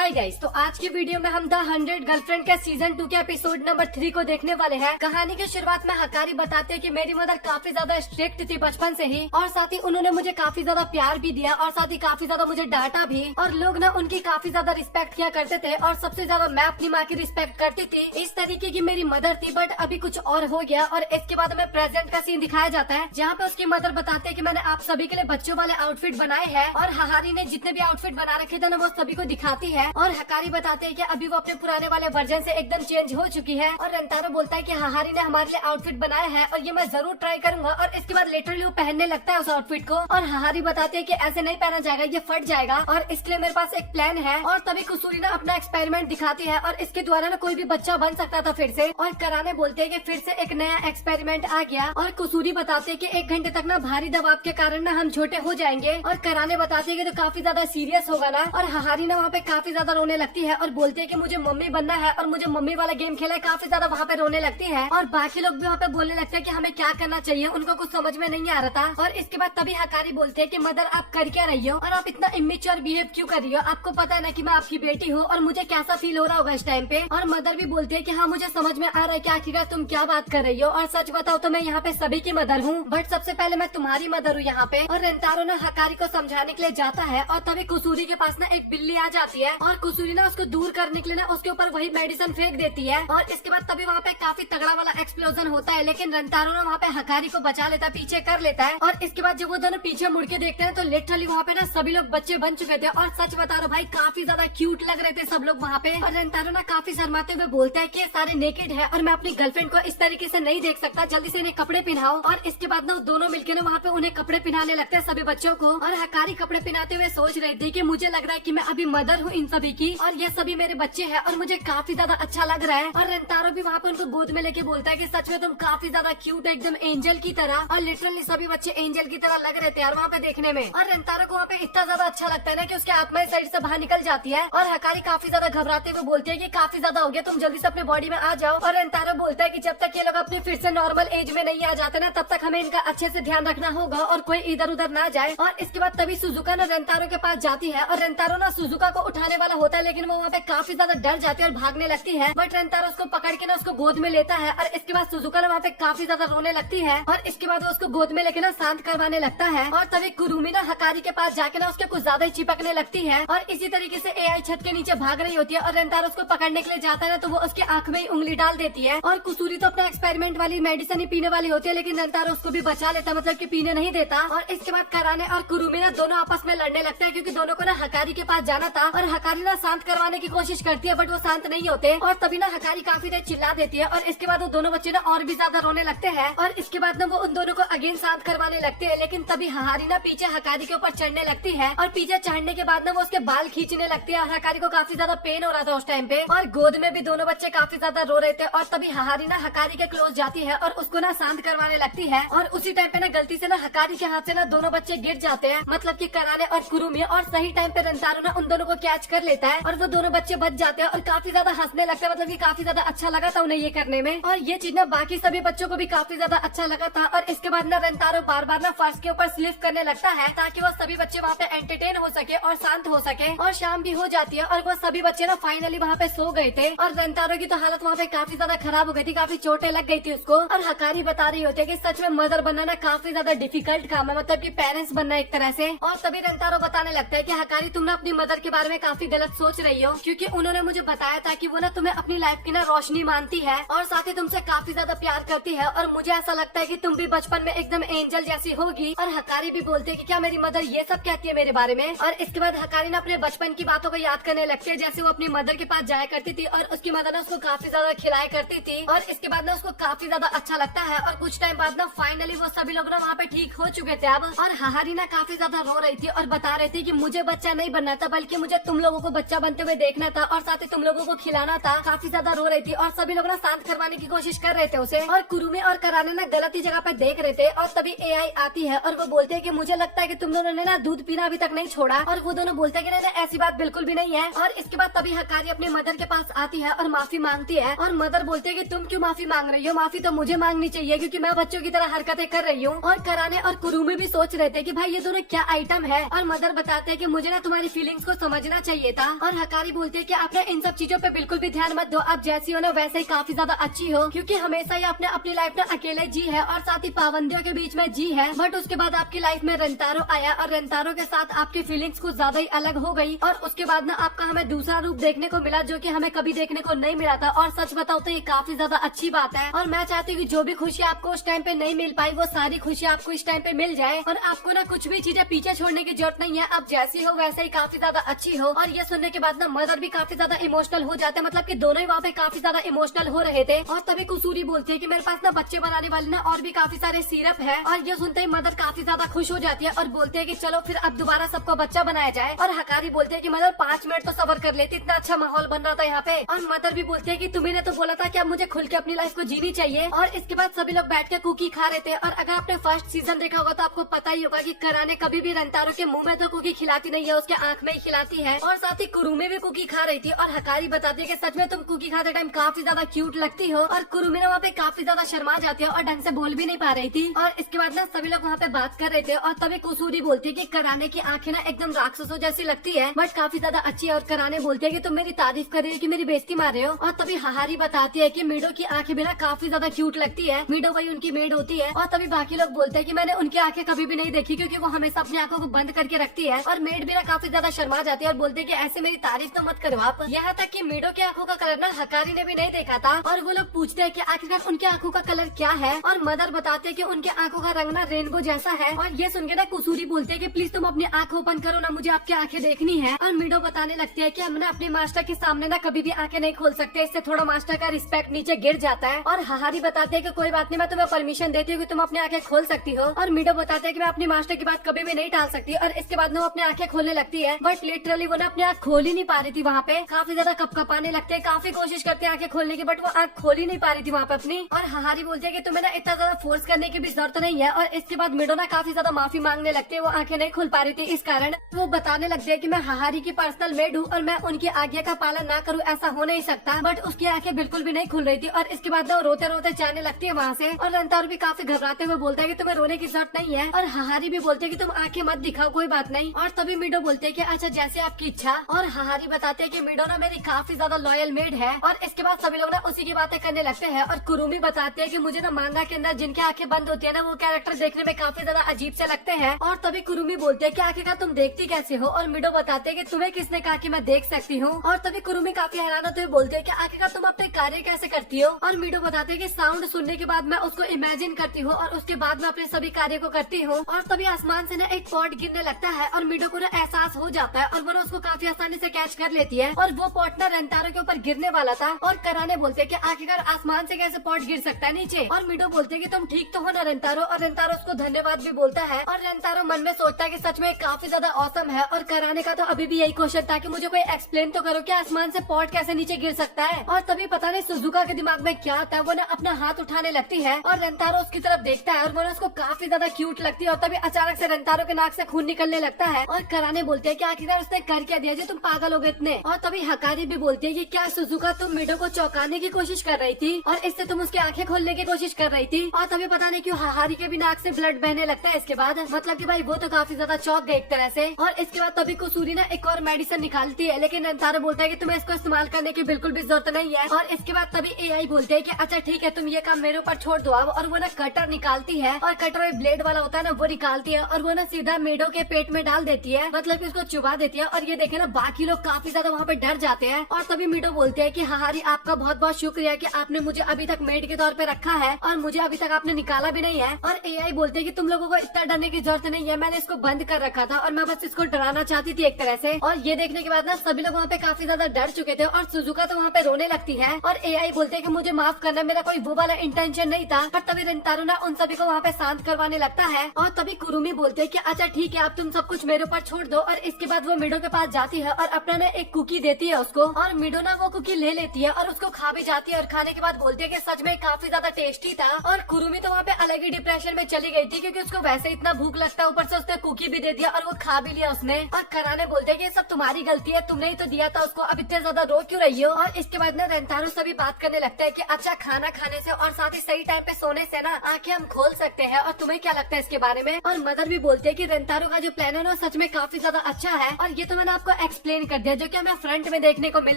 Hi guys, तो आज की वीडियो में हम द 100 गर्लफ्रेंड के सीजन 2 के एपिसोड नंबर 3 को देखने वाले हैं। कहानी की शुरुआत में हकारी बताते हैं कि मेरी मदर काफी ज्यादा स्ट्रिक्ट थी बचपन से ही, और साथ ही उन्होंने मुझे काफी ज्यादा प्यार भी दिया और साथ ही काफी ज्यादा मुझे डांटा भी, और लोग ना उनकी काफी ज्यादा रिस्पेक्ट किया करते थे और सबसे ज्यादा मैं अपनी माँ की रिस्पेक्ट करती थी। इस तरीके की मेरी मदर थी, बट अभी कुछ और हो गया। और इसके बाद में प्रेजेंट का सीन दिखाया जाता है जहाँ पे उसकी मदर बताते हैं कि मैंने आप सभी के लिए बच्चों वाले आउटफिट बनाए हैं, और हकारी ने जितने भी आउटफिट बना रखे थे ना वो सभी को दिखाती है। और हकारी बताते हैं कि अभी वो अपने पुराने वाले वर्जन से एकदम चेंज हो चुकी है। और रेंतारो बोलता है कि हकारी ने हमारे लिए आउटफिट बनाया है और ये मैं जरूर ट्राई करूंगा। और इसके बाद लिटरली वो पहनने लगता है उस आउटफिट को, और हकारी बताते हैं कि ऐसे नहीं पहना जाएगा, ये फट जाएगा और इसके लिए मेरे पास एक प्लान है। और तभी कुसूरी ना अपना एक्सपेरिमेंट दिखाती है और इसके द्वारा ना कोई भी बच्चा बन सकता था फिर से। और कराने बोलते हैं कि फिर से एक नया एक्सपेरिमेंट आ गया। और कुसूरी बताते हैं कि 1 घंटे तक ना भारी दबाव के कारण ना हम छोटे हो जाएंगे। और कराने बताते हैं कि तो काफी ज्यादा सीरियस होगा ना। और हकारी ना वहाँ पे काफी ज्यादा रोने लगती है और बोलते हैं कि मुझे मम्मी बनना है और मुझे मम्मी वाला गेम खेला है। काफी ज्यादा वहाँ पे रोने लगती है और बाकी लोग भी वहाँ पे बोलने लगते हैं कि हमें क्या करना चाहिए, उनको कुछ समझ में नहीं आ रहा था। और इसके बाद तभी हकारी बोलते हैं कि मदर आप कर क्या रही हो और आप इतना इमेच्योर बिहेव क्यों कर रही हो, आपको पता है ना कि मैं आपकी बेटी हूँ और मुझे कैसा फील हो रहा होगा इस टाइम पे। और मदर भी बोलती है कि हाँ मुझे समझ में आ रहा है कि आखिरकार तुम क्या बात कर रही हो, और सच बताओ तो मैं यहाँ पे सभी की मदर हूँ, बट सबसे पहले मैं तुम्हारी मदर हूँ यहाँ पे। और रेंतारो ना हकारी को समझाने के लिए जाता है और तभी कुसूरी के पास ना एक बिल्ली आ जाती है और कुसूरी ना उसको दूर करने के लिए ना उसके ऊपर वही मेडिसिन फेंक देती है। और इसके बाद तभी वहाँ पे काफी तगड़ा वाला एक्सप्लोजन होता है, लेकिन रेंतारो ना वहाँ पे हकारी को बचा लेता है, पीछे कर लेता है। और इसके बाद जब वो दोनों पीछे मुड़ के देखते हैं तो लिटरली वहाँ पे ना सभी लोग बच्चे बन चुके थे। और सच बता रहा भाई काफी ज्यादा क्यूट लग रहे थे सब लोग वहाँ पे। और रेंतारो ना काफी शर्माते हुए बोलता है कि ये सारे नेकेड है और मैं अपनी गर्लफ्रेंड को इस तरीके से नहीं देख सकता, जल्दी से इन्हें कपड़े पहनाओ। और इसके बाद ना दोनों मिलकर ना वहाँ पे उन्हें कपड़े पहनाने लगते हैं सभी बच्चों को। और हकारी कपड़े पहनाते हुए सोच रहे थे कि मुझे लग रहा है कि मैं अभी मदर हूँ इन सभी की और ये सभी मेरे बच्चे हैं और मुझे काफी ज्यादा अच्छा लग रहा है। और रेंतारो भी वहाँ पे उनको गोद में लेके बोलता है कि सच में तुम काफी ज्यादा क्यूट है, एकदम एंजल की तरह। और लिटरली सभी बच्चे एंजल की तरह लग रहे थे यार वहाँ पे देखने में। और रेंतारो को वहाँ पे इतना ज्यादा अच्छा लगता है ना कि उसके आत्मा इस साइड से बाहर निकल जाती है। और हकारी काफी ज्यादा घबराते हुए बोलती है कि काफी ज्यादा हो गया, तुम जल्दी से अपने बॉडी में आ जाओ। और रेंतारो बोलता है कि जब तक ये लोग अपने फिर से नॉर्मल एज में नहीं आ जाते ना तब तक हमें इनका अच्छे से ध्यान रखना होगा और कोई इधर उधर ना जाए। और इसके बाद तभी सुजुका ना रेंतारो के पास जाती है और रेंतारो ना सुजुका को उठाने वाला होता है, लेकिन वो वहाँ पे काफी ज्यादा डर जाती है और भागने लगती है। बट रेंतारो उसको पकड़ के ना उसको गोद में लेता है और इसके बाद सुजुका ना वहाँ पे काफी ज्यादा रोने लगती है। और इसके बाद वो उसको गोद में लेके ना शांत करवाने लगता है। और तभी कुरुमी ना हकारी के पास जाके ना उसके कुछ ज्यादा ही चिपकने लगती है। और इसी तरीके से एआई छत के नीचे भाग रही होती है और रेंतारो उसको पकड़ने के लिए जाता है ना तो वो उसकी आंख में ही उंगली डाल देती है। और कुसूरी तो अपना एक्सपेरिमेंट वाली मेडिसिन ही पीने वाली होती है, लेकिन रेंतारो उसको भी बचा लेता, मतलब कि पीने नहीं देता। और इसके बाद कराने और कुरुमी ना दोनों आपस में लड़ने लगता है क्योंकि दोनों को ना हकारी के पास जाना था। और हकारी ना शांत करवाने की कोशिश करती है बट वो शांत नहीं होते। और तभी ना हकारी काफी देर चिल्ला देती है और इसके बाद वो दोनों बच्चे ना और भी ज्यादा रोने लगते हैं। और इसके बाद ना वो उन दोनों को अगेन शांत करवाने लगते हैं, लेकिन तभी हकारी ना पीछे हकारी के ऊपर चढ़ने लगती है। और पीछे चढ़ने के बाद ना वो उसके बाल खींचने लगती है और हकारी को काफी ज्यादा पेन हो रहा था उस टाइम पे। और गोद में भी दोनों बच्चे काफी ज्यादा रो रहे थे। और तभी हकारी ना हकारी के क्लोज जाती है और उसको ना शांत करवाने लगती है। और उसी टाइम पे ना गलती से ना हकारी के हाथ से ना दोनों बच्चे गिर जाते हैं, मतलब कि कराने और कुरुमी। और सही टाइम पे रेंतारो ना उन दोनों को कैच कर लेता है और वो दोनों बच्चे बच जाते हैं और काफी ज्यादा हंसने लगते हैं, मतलब कि काफी ज्यादा अच्छा लगा था उन्हें ये करने में। और ये चीज ना बाकी सभी बच्चों को भी काफी ज्यादा अच्छा लगा था। और इसके बाद ना रेंतारो बार बार ना फर्श के ऊपर स्लिप करने लगता है ताकि वो सभी बच्चे वहाँ पे एंटरटेन हो सके और शांत हो सके। और शाम भी हो जाती है और वो सभी बच्चे ना फाइनली वहाँ पे सो गए थे। और रेंतारो की तो हालत वहाँ पे काफी ज्यादा खराब हो गई थी, काफी चोटें लग गई थी उसको। और हकारी बता रही होती है कि सच में मदर बनना ना काफी ज्यादा डिफिकल्ट काम है, मतलब कि पेरेंट्स बनना एक तरह से। और तभी रेंतारो बताने लगता है कि हकारी तुम ना अपनी मदर के बारे में काफी गलत सोच रही हो, क्योंकि उन्होंने मुझे बताया था कि वो ना तुम्हें अपनी लाइफ की ना रोशनी मानती है और साथ ही तुमसे काफी ज्यादा प्यार करती है। और मुझे ऐसा लगता है कि तुम भी बचपन में एकदम एंजल जैसी होगी। और हकारी भी बोलते हैं कि क्या मेरी मदर ये सब कहती है मेरे बारे में। और इसके बाद हकारी ना अपने बचपन की बातों को याद करने लगती है, जैसे वो अपनी मदर के पास जाया करती थी और उसकी मदर ना उसको काफी ज्यादा खिलाया करती थी। और इसके बाद ना उसको काफी ज्यादा अच्छा लगता है। और कुछ टाइम बाद ना फाइनली वो सभी लोग ना वहाँ पे ठीक हो चुके थे अब। और हकारी ना काफी ज्यादा रो रही थी और बता रही थी कि मुझे बच्चा नहीं बनना था, बल्कि मुझे तुम लोगों को बच्चा बनते हुए देखना था और साथ ही तुम लोगों को खिलाना था। काफी ज्यादा रो रही थी और सभी लोग ना शांत करवाने की कोशिश कर रहे थे उसे। और कुरुमी और कराने ना गलत ही जगह पे देख रहे थे। और तभी एआई आती है और वो बोलते हैं कि मुझे लगता है कि तुम दोनों ने ना दूध पीना अभी तक नहीं छोड़ा। और वो दोनों बोलते हैं कि नहीं ऐसी बात बिल्कुल भी नहीं है। और इसके बाद तभी हकारी अपनी मदर के पास आती है और माफी मांगती है। और मदर बोलते हैं कि तुम क्यों माफी मांग रही हो, माफी तो मुझे मांगनी चाहिए क्योंकि मैं बच्चों की तरह हरकतें कर रही हूँ। और कराने और कुरुमी भी सोच रहे थे कि भाई ये दोनों क्या आइटम है। और मदर बताते हैं कि मुझे ना तुम्हारी फीलिंग्स को समझना चाहिए लेता। और हकारी बोलते है कि आपने इन सब चीजों पे बिल्कुल भी ध्यान मत दो, आप जैसी हो ना वैसे ही काफी ज्यादा अच्छी हो, क्योंकि हमेशा ही आपने अपनी लाइफ ना अकेले जी है और साथ ही पाबंदियों के बीच में जी है। बट उसके बाद आपकी लाइफ में रेंतारो आया और रेंतारो के साथ आपकी फीलिंग्स कुछ ज्यादा ही अलग हो गई और उसके बाद ना आपका हमें दूसरा रूप देखने को मिला जो कि हमें कभी देखने को नहीं मिला था। और सच बताओ तो ये काफी ज्यादा अच्छी बात है और मैं चाहती हूँ कि जो भी खुशी आपको उस टाइम पे नहीं मिल पाई वो सारी खुशी आपको इस टाइम पे मिल जाए और आपको ना कुछ भी चीजें पीछे छोड़ने की जरूरत नहीं है। आप जैसी हो वैसे ही काफी ज्यादा अच्छी हो। और ये सुनने के बाद ना मदर भी काफी ज्यादा इमोशनल हो जाते हैं, मतलब कि दोनों ही वहाँ पे काफी ज्यादा इमोशनल हो रहे थे। और तभी कुसूरी बोलती है कि मेरे पास ना बच्चे बनाने वाले ना और भी काफी सारे सिरप है। और ये सुनते ही मदर काफी ज्यादा खुश हो जाती है और बोलते है कि चलो फिर अब दोबारा सबको बच्चा बनाया जाए। और हकारी बोलते है कि मदर 5 मिनट तो सबर कर लेती, इतना अच्छा माहौल बन रहा था यहाँ पे। और मदर भी बोलते है कि तुम्ही ने तो बोला था कि अब मुझे खुल के अपनी लाइफ को जीनी चाहिए। और इसके बाद सभी लोग बैठ के कुकी खा रहे थे। और अगर आपने फर्स्ट सीजन देखा होगा तो आपको पता ही होगा कि कराने कभी भी रेंतारो के मुंह में तो कुकी खिलाती नहीं है, उसके आंख में ही खिलाती है। और साथ ही कुरुमी भी कुकी खा रही थी और हकारी बताती है कि सच में तुम कुकी खाते टाइम काफी ज्यादा क्यूट लगती हो। और कुरुमी ने वहाँ पे काफी ज्यादा शर्मा जाती है और ढंग से बोल भी नहीं पा रही थी। और इसके बाद ना सभी लोग वहाँ पे बात कर रहे थे और तभी कुसूरी बोलती है कि कराने की आंखें ना एकदम राक्षसों जैसी लगती है बट काफी ज्यादा अच्छी है। और कराने बोलती है कि तुम मेरी तारीफ कर रही हो कि मेरी बेइज्जती मार रहे हो। और तभी हहारी बताती है कि मीडो की आंखें भी ना काफी ज्यादा क्यूट लगती है, मीडो वही उनकी मेड होती है। और तभी बाकी लोग बोलते हैं कि मैंने उनकी आंखें कभी भी नहीं देखी क्योंकि वो हमेशा अपनी आंखों को बंद करके रखती है। और मेड भी ना काफी ज्यादा शर्मा जाती है और बोलते हैं कि ऐसे मेरी तारीफ तो मत करो आप। यहाँ तक कि मीडो की आंखों का कलर ना हकारी ने भी नहीं देखा था। और वो लोग पूछते हैं कि आखिरकार उनकी आंखों का कलर क्या है। और मदर बताते हैं कि उनकी आंखों का रंग ना रेनबो जैसा है। और ये सुन के ना कुसूरी बोलते हैं कि प्लीज तुम अपनी आंख ओपन करो ना, मुझे आपकी आंखें देखनी है। और मीडो बताने लगती है कि हम ना अपने मास्टर के सामने ना कभी भी आंखें नहीं खोल सकते, इससे थोड़ा मास्टर का रिस्पेक्ट नीचे गिर जाता है। और हहारी बताते हैं कि कोई बात नहीं, मैं तुम्हें परमिशन देती हूँ कि तुम अपनी आंखें खोल सकती हो। और मीडो बताते हैं कि मैं अपनी मास्टर की बात कभी भी नहीं टाल सकती। और इसके बाद वो अपनी आंखें खोलने लगती है बट लिटरली वो ना अपनी आंख खोल ही नहीं पा रही थी। वहाँ पे काफी ज्यादा कपकपाने लगते हैं, काफी कोशिश करते हैं आंखें खोलने की बट वो आंख खोल ही नहीं पा रही थी वहाँ पे अपनी। और हहारी बोलती है कि तुम्हें ना इतना ज्यादा फोर्स करने की भी जरूरत नहीं है। और इसके बाद मीडो ना काफी ज्यादा माफी मांगने लगती है, वो आंखें नहीं खोल पा रही थी इस कारण। वो बताने लगते है कि मैं हहारी की पर्सनल मेड हूँ और मैं उनकी आज्ञा का पालन ना करूँ ऐसा हो नहीं सकता। बट उसकी आंखें बिल्कुल भी नहीं खुल रही थी। और इसके बाद वो रोते रोते जाने लगती है वहाँ से। और रेंतारो भी काफी घबराते हुए बोलता है कि तुम्हें रोने की जरूरत नहीं है। और हहारी भी बोलते है कि तुम आंखें मत दिखाओ, कोई बात नहीं। और तभी मीडो बोलते है कि अच्छा जैसे आपकी इच्छा। और हहारी बताते है कि मीडो ना मेरी काफी ज्यादा लॉयल मेड है। और इसके बाद सभी लोग ना उसी की बातें करने लगते हैं। और कुरुमी बताते हैं कि मुझे ना मांगा के अंदर जिनकी आंखें बंद होती है ना वो कैरेक्टर देखने में काफी ज्यादा अजीब से लगते हैं। और तभी कुरुमी बोलते है कि आखिरकार तुम देखती कैसे हो। और मीडो बताते है कि तुम्हें किसने कहा कि मैं देख सकती हूँ। और तभी कुरुमी काफी हैरान होते हुए बोलते है कि आखिरकार तुम अपने कार्य कैसे करती हो। और मीडो बताते है कि साउंड सुनने के बाद मैं उसको इमेजिन करती हूँ और उसके बाद मैं अपने सभी कार्य को करती हूँ। और तभी आसमान से ना एक पॉट गिरने लगता है और मीडो को ना एहसास हो जाता है और वो ना उसको काफी आसानी से कैच कर लेती है। और वो पॉट ना रेंतारो के ऊपर गिरने वाला था। और कराने बोलते है कि आखिरकार आसमान से कैसे पॉट गिर सकता है नीचे। और मीडो बोलते है कि तुम ठीक तो हो ना रेंतारो। और रेंतारो उसको धन्यवाद भी बोलता है। और रेंतारो मन में सोचता है कि सच में काफी ज्यादा औसम है। और कराने का तो अभी भी यही क्वेश्चन था कि मुझे कोई एक्सप्लेन तो करो कि आसमान से पॉट कैसे नीचे गिर सकता है। और तभी पता नहीं सुजुका के दिमाग में क्या आता है, वो ना अपना हाथ उठाने लगती है और रेंतारो उसकी तरफ देखता है और वो ना उसको काफी ज्यादा क्यूट लगती है। और तभी अचानक से रेंतारो के नाक से खून निकलने लगता है। और कराने बोलते हैं कि आखिरकार उसने कर क्या दिया जी, तुम पागल हो गए इतने। और तभी हकारी भी बोलती है कि क्या सुजुका तुम मीडो को चौंकाने की कोशिश कर रही थी और इससे तुम उसकी आंखें खोलने की कोशिश कर रही थी। और तभी पता नहीं क्यों हहारी के भी नाक से ब्लड बहने लगता है। इसके बाद मतलब कि भाई वो तो काफी ज्यादा चौंक गए एक तरह से। और इसके बाद तभी कुसूरी ना एक और मेडिसिन निकालती है लेकिन रेंतारो बोलता है कि तुम्हें इसको इस्तेमाल करने की बिल्कुल भी जरूरत नहीं है। और इसके बाद तभी एआई बोलते है कि अच्छा ठीक है तुम ये काम मेरे ऊपर छोड़ दो अब। और वो ना कटर निकालती है और कटर ब्लेड वाला होता है ना वो निकालती है और वो ना सीधा मेडो के पेट में डाल देती है, मतलब कि उसको चुबा देती है। और ये देखे ना बाकी लोग काफी ज्यादा वहाँ पे डर जाते हैं। और तभी मीडो बोलते हैं कि हहारी आपका बहुत बहुत शुक्रिया कि आपने मुझे अभी तक मेड के तौर पे रखा है और मुझे अभी तक आपने निकाला भी नहीं है। और एआई बोलते हैं कि तुम लोगों को इतना डरने की जरूरत नहीं है, मैंने इसको बंद कर रखा था और मैं बस इसको डराना चाहती थी एक तरह से। और ये देखने के बाद ना सभी लोग वहाँ पे काफी ज्यादा डर चुके थे और सुजुका तो वहाँ पे रोने लगती है। और एआई बोलते हैं कि मुझे माफ करना, मेरा कोई वो वाला इंटेंशन नहीं था। पर तभी रेंतारो ना उन सभी को वहाँ पे शांत करवाने लगता है। और तभी कुरुमी बोलते हैं कि अच्छा ठीक है आप तुम सब कुछ मेरे ऊपर छोड़ दो। और इसके बाद वो मीडो के पास जाती है और अपना ना एक कुकी देती है उसको। और मीडो ना वो कुकी ले लेती है और उसको खा भी जाती है। और खाने के बाद बोलती है कि सच में काफी ज्यादा टेस्टी था। और कुरुमी तो वहाँ पे अलग ही डिप्रेशन में चली गई थी क्योंकि उसको वैसे इतना भूख लगता है, ऊपर से उसने कुकी भी दे दिया और वो खा भी लिया उसने। और कराने बोलते हैं कि ये सब तुम्हारी गलती है, तुमने ही तो दिया था उसको, अब इतने ज्यादा रो क्यों रही हो। और इसके बाद ना रेंतारो सभी बात करने लगता है कि अच्छा खाना खाने से और साथ ही सही टाइम पे सोने से ना आंखें हम खोल सकते हैं। और तुम्हें क्या लगता है इसके बारे में। और मदर भी बोलते है कि रेंतारो का जो प्लान है ना सच में काफी ज्यादा अच्छा है और ये तो मैंने आपको एक्सप्लेन कर दिया, जो कि हमें फ्रंट में देखने को मिल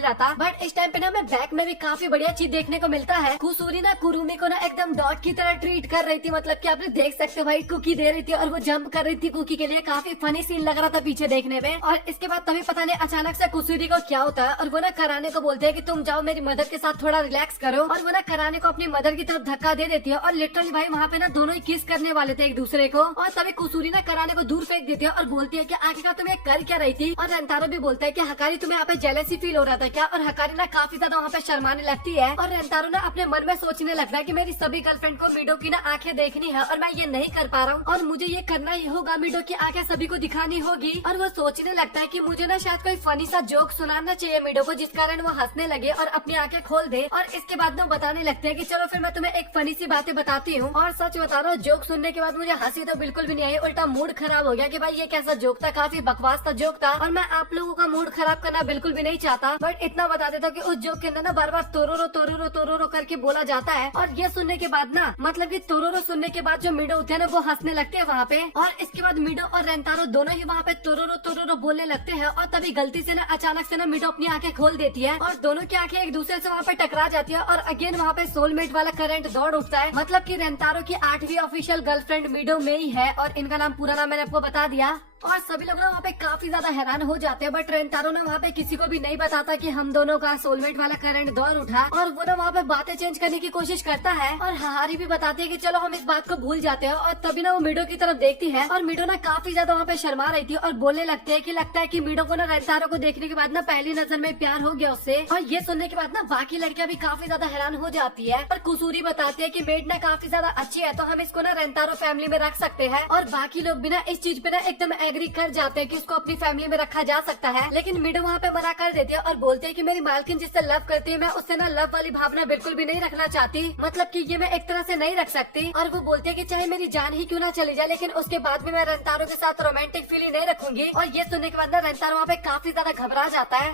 रहा था। बट इस टाइम पे ना हमें बैक में भी काफी बढ़िया चीज देखने को मिलता है। कुसूरी ना कुरुमी को ना एकदम डॉट की तरह ट्रीट कर रही थी, मतलब कि आप लोग देख सकते हो भाई, कुकी दे रही थी और वो जंप कर रही थी कुकी के लिए। काफी फनी सीन लग रहा था पीछे देखने में। और इसके बाद तभी पता नहीं अचानक से कुसूरी को क्या होता है और वो ना कराने को बोलते हैं कि तुम जाओ मेरी मदर के साथ थोड़ा रिलैक्स करो। और वो ना कराने को अपनी मदर की तरफ धक्का दे देती है और लिटरली भाई वहाँ पे ना दोनों ही किस करने वाले थे एक दूसरे को। और तभी कुसूरी ना कराने को दूर फेंक देती है और बोलती है कि आखिरकार तुम्हें कर क्या रही थी। और रेंतारो भी बोलता है कि हकारी तुम्हें यहाँ पे जेलसी फील हो रहा था क्या। और हकारी ना काफी ज्यादा वहाँ पे शर्माने लगती है और रेंतारो ना अपने मन में सोचने लगता है कि मेरी सभी गर्लफ्रेंड को मिडो की ना आंखें देखनी है और मैं ये नहीं कर पा रहा हूँ और मुझे ये करना ही होगा, मिडो की आंखें सभी को दिखानी होगी। और वो सोचने लगता है कि मुझे ना शायद कोई फनी सा जोक सुनाना चाहिए मिडो को, जिस कारण वो हंसने लगे और अपनी आंखें खोल दे। और इसके बाद वो बताने लगते हैं कि चलो फिर मैं तुम्हें एक फनी सी बातें बताती हूँ। और सच बता रहा हूँ, जोक सुनने के बाद मुझे हंसी तो बिल्कुल भी नहीं आई, उल्टा मूड खराब हो गया कि भाई ये कैसा जोक था, काफी बकवास था जोक था। और मैं आप लोगों का मूड खराब करना बिल्कुल भी नहीं चाहता, बट इतना बता देता कि उस जोक के अंदर ना बार बार तोरोरो तोरोरो तोरोरो करके बोला जाता है। और ये सुनने के बाद ना, मतलब कि तोरोरो सुनने के बाद जो मिडो होते हैं ना वो हंसने लगते हैं वहाँ पे। और इसके बाद मिडो और रेंतारो दोनों ही वहाँ पे तोरोरो तोरोरो बोलने लगते हैं। और तभी गलती से ना अचानक से ना मिडो अपनी आंखें खोल देती है और दोनों की आंखें एक दूसरे से वहाँ पे टकरा जाती है। और अगेन वहाँ पे सोलमेट वाला करंट दौड़ उठता है, मतलब कि रेंतारो की 8वीं ऑफिशियल गर्लफ्रेंड मिडो में ही है। और इनका नाम पूरा नाम मैंने आपको बता दिया। और सभी लोग ना वहाँ पे काफी ज्यादा हैरान हो जाते हैं, बट रेंतारो ना वहाँ पे किसी को भी नहीं बताता कि हम दोनों का सोलमेट वाला करंट दौड़ उठा। और वो ना वहाँ पे बातें चेंज करने की कोशिश करता है और हहारी भी बताती है कि चलो हम इस बात को भूल जाते हैं। और तभी ना वो मिडो की तरफ देखती है और मिडो ना काफी ज्यादा वहाँ पे शर्मा रही थी और बोलने लगते है कि लगता है कि मिडो को ना रेंतारो को देखने के बाद ना पहली नजर में प्यार हो गया उससे। और ये सुनने के बाद ना बाकी लड़कियां भी काफी ज्यादा हैरान हो जाती है। पर कुसूरी बताती है कि मेड ना काफी ज्यादा अच्छी है, तो हम इसको ना रेंतारो फैमिली में रख सकते हैं। और बाकी लोग भी ना इस चीज पे ना एकदम एग्री कर जाते हैं कि उसको अपनी फैमिली में रखा जा सकता है। लेकिन मिडो वहाँ पे मना कर देती है और बोलते हैं कि मेरी मालकिन जिससे लव करती है, मैं उससे ना लव वाली भावना बिल्कुल भी नहीं रखना चाहती, मतलब कि ये मैं एक तरह से नहीं रख सकती। और वो बोलते हैं कि चाहे मेरी जान ही क्यों ना चली जाए, लेकिन उसके बाद भी मैं रेंतारो के साथ रोमांटिक फीलिंग नहीं रखूंगी। और ये सुनने के बाद ना रेंतारो वहाँ पे काफी ज्यादा घबरा जाता है।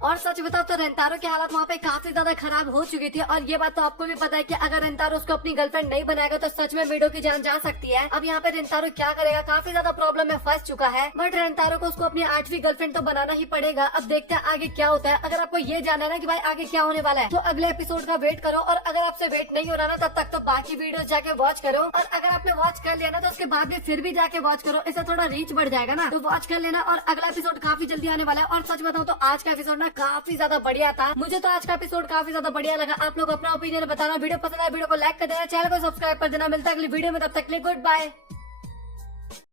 और सच बताओ तो रेंतारो की हालत वहाँ पे काफी ज्यादा खराब हो चुकी थी। और ये बात तो आपको भी पता है कि अगर रेंतारो उसको अपनी गर्लफ्रेंड नहीं बनाएगा तो सच में मिडो की जान जा सकती है। अब यहाँ पे रेंतारो क्या करेगा, काफी ज्यादा प्रॉब्लम में फंस चुका है। बट रेंतारो को उसको अपनी 8वीं गर्लफ्रेंड तो बनाना ही पड़ेगा। अब देखते हैं आगे क्या होता है। अगर आपको ये जानना है ना कि भाई आगे क्या होने वाला है, तो अगले एपिसोड का वेट करो। और अगर आपसे वेट नहीं हो रहा ना तब तक तो बाकी वीडियो जाके वॉच करो। और अगर आपने वॉच कर लिया ना तो उसके बाद भी फिर भी जाके वॉच करो, इससे थोड़ा रीच बढ़ जाएगा ना, तो वॉच कर लेना। और अगला एपिसोड काफी जल्दी आने वाला है। और सच बताऊं तो आज का एपिसोड ना काफी ज्यादा बढ़िया था, मुझे तो आज का एपिसोड काफी ज्यादा बढ़िया लगा। आप लोग अपना ओपिनियन बताना, वीडियो पसंद आया वीडियो को लाइक कर देना, चैनल को सब्सक्राइब कर देना। मिलता है अगली वीडियो में, तब तक के लिए गुड बाय।